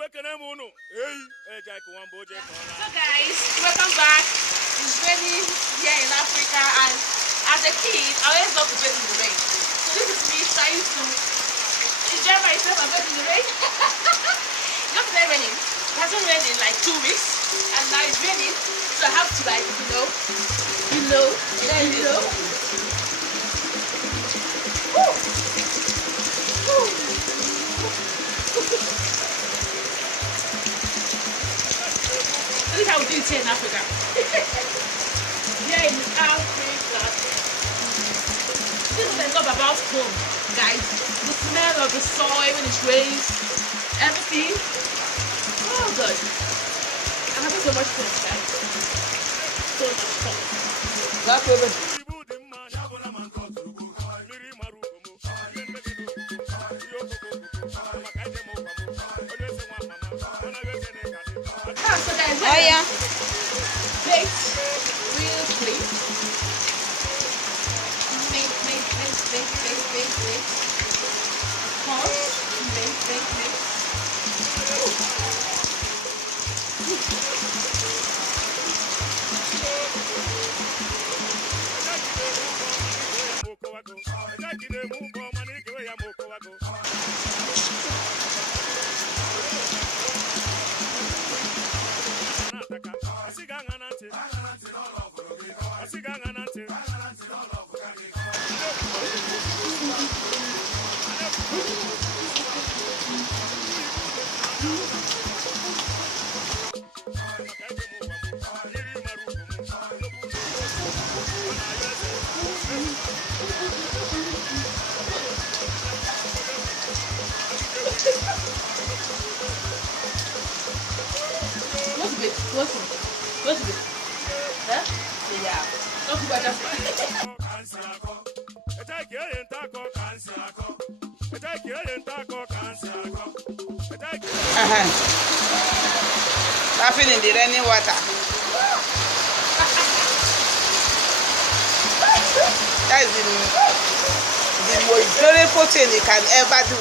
guys, welcome back. It's raining here in Africa, and as a kid, I always love to bathe in the rain. So this is me trying to enjoy myself and bathe in the rain. Not today raining. It hasn't rained in like 2 weeks, and now it's raining, so I have to like, you know. Woo! Woo! This is how we do it here in Africa. Here in Africa. This is what I love about home, guys. The smell of the soil when it rains, everything. Oh God. I'm having so much fun, guys. So much fun. That's it. So guys, wait, real quick. Wait. Pause. Wait. What's it? Huh? Yeah. Don't go that far. Laughing in the rainy water. That is the most beautiful thing you can ever do.